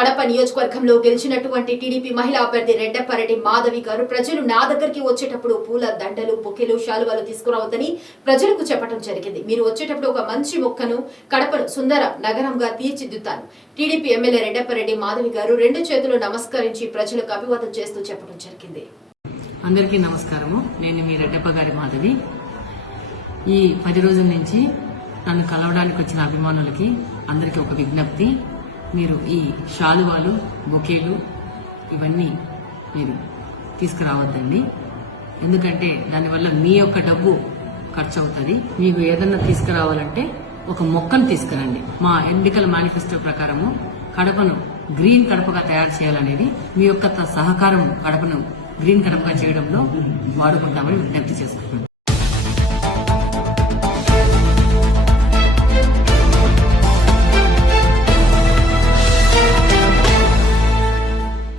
కడప నియోజకవర్గంలో గెలిచినటువంటి టీడీపీ మహిళా అభ్యర్థి రెడ్డప్పారెడ్డి మాధవి గారు ప్రజలు నా దగ్గరికి వచ్చేటప్పుడు పూల దండలు బొకెలు శాలువాలు తీసుకురావద్దని ప్రజలకు చెప్పడం జరిగింది. మీరు వచ్చేటప్పుడు ఒక మంచి మొక్కను కడపను సుందర నగరంగా తీర్చిదిద్దుతాను టీడీపీ ఎమ్మెల్యే రెడ్డప్పారెడ్డి మాధవి గారు రెండు చేతులు నమస్కరించి ప్రజలకు అభివాదం చేస్తూ చెప్పడం జరిగింది. అందరికీ నమస్కారము. నేను మీ రెడ్డప్ప గారి మాధవి. ఈ పది రోజుల నుంచి నన్ను కలవడానికి వచ్చిన అభిమానులకి అందరికీ ఒక విజ్ఞప్తి. మీరు ఈ శాలువాలు బొకేలు ఇవన్నీ మీరు తీసుకురావద్దండి. ఎందుకంటే దానివల్ల మీ యొక్క డబ్బు ఖర్చు అవుతుంది మీకు ఏదన్నా తీసుకురావాలంటే ఒక మొక్కను తీసుకురండి. మా ఎన్నికల మేనిఫెస్టో ప్రకారము కడపను గ్రీన్ కడపగా తయారు చేయాలనేది మీ యొక్క సహకారం కడపను గ్రీన్ కడపగా చేయడంలో వాడుకుంటామని విజ్ఞప్తి చేసుకుంటున్నాను